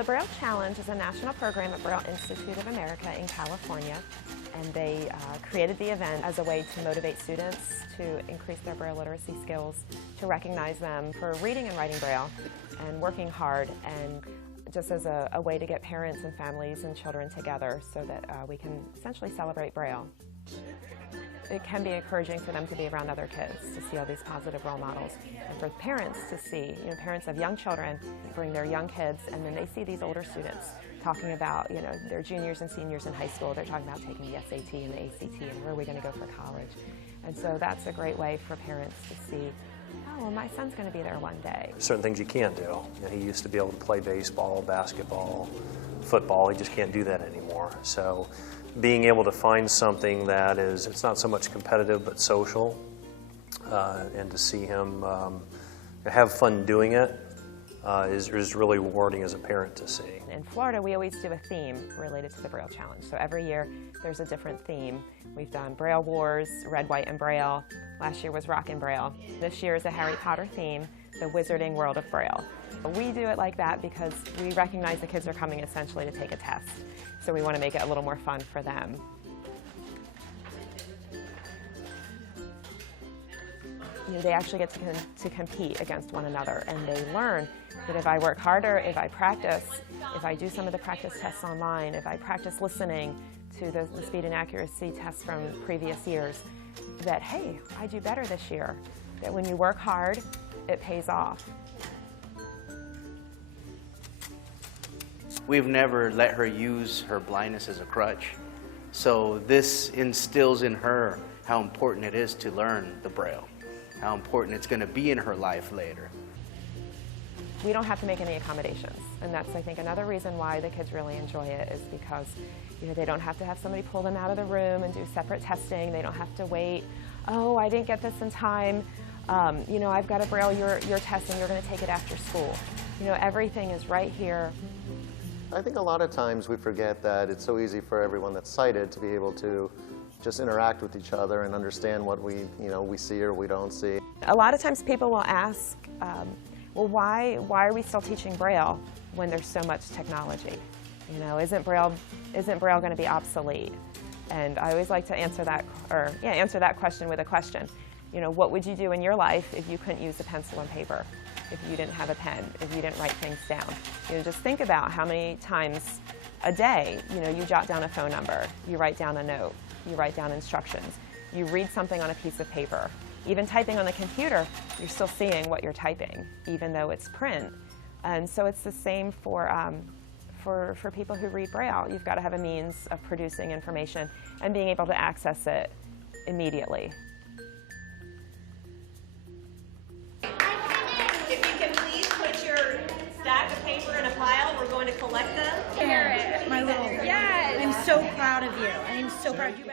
The Braille Challenge is a national program at Braille Institute of America in California, and they created the event as a way to motivate students to increase their Braille literacy skills, to recognize them for reading and writing Braille and working hard, and just as a way to get parents and families and children together so that we can essentially celebrate Braille. It can be encouraging for them to be around other kids, to see all these positive role models, and for parents to see, parents of young children bring their young kids, and then they see these older students talking about, their juniors and seniors in high school. They're talking about taking the SAT and the ACT and where are we going to go for college. And so that's a great way for parents to see, oh, well, my son's going to be there one day. Certain things you can't do. He used to be able to play baseball, basketball, football. He just can't do that anymore. So being able to find something that is, it's not so much competitive but social, and to see him have fun doing it is really rewarding as a parent to see. In Florida, we always do a theme related to the Braille Challenge. So every year there's a different theme. We've done Braille Wars, Red, White, and Braille. Last year was Rock and Braille. This year is a Harry Potter theme, the Wizarding World of Braille. We do it like that because we recognize the kids are coming essentially to take a test. So we want to make it a little more fun for them. They actually get to compete against one another, and they learn that if I work harder, if I practice, if I do some of the practice tests online, if I practice listening to the speed and accuracy tests from previous years, that, hey, I do better this year. That when you work hard, it pays off. We've never let her use her blindness as a crutch. So this instills in her how important it is to learn the Braille, how important it's going to be in her life later. We don't have to make any accommodations, and that's, I think, another reason why the kids really enjoy it is because they don't have to have somebody pull them out of the room and do separate testing. They don't have to wait, oh, I didn't get this in time. I've got to Braille your test and you're going to take it after school. Everything is right here. I think a lot of times we forget that it's so easy for everyone that's sighted to be able to just interact with each other and understand what we see or we don't see. A lot of times people will ask, well, why are we still teaching Braille when there's so much technology? Isn't Braille going to be obsolete? And I always like to answer that question with a question. What would you do in your life if you couldn't use a pencil and paper? If you didn't have a pen, if you didn't write things down? Just think about how many times a day, you jot down a phone number, you write down a note, you write down instructions, you read something on a piece of paper. Even typing on the computer, you're still seeing what you're typing, even though it's print. And so it's the same for people who read Braille. You've got to have a means of producing information and being able to access it immediately. If you can please put your stack of paper in a pile, we're going to collect them. Garrett, my little, yes. I'm so proud of you. I'm so proud of you.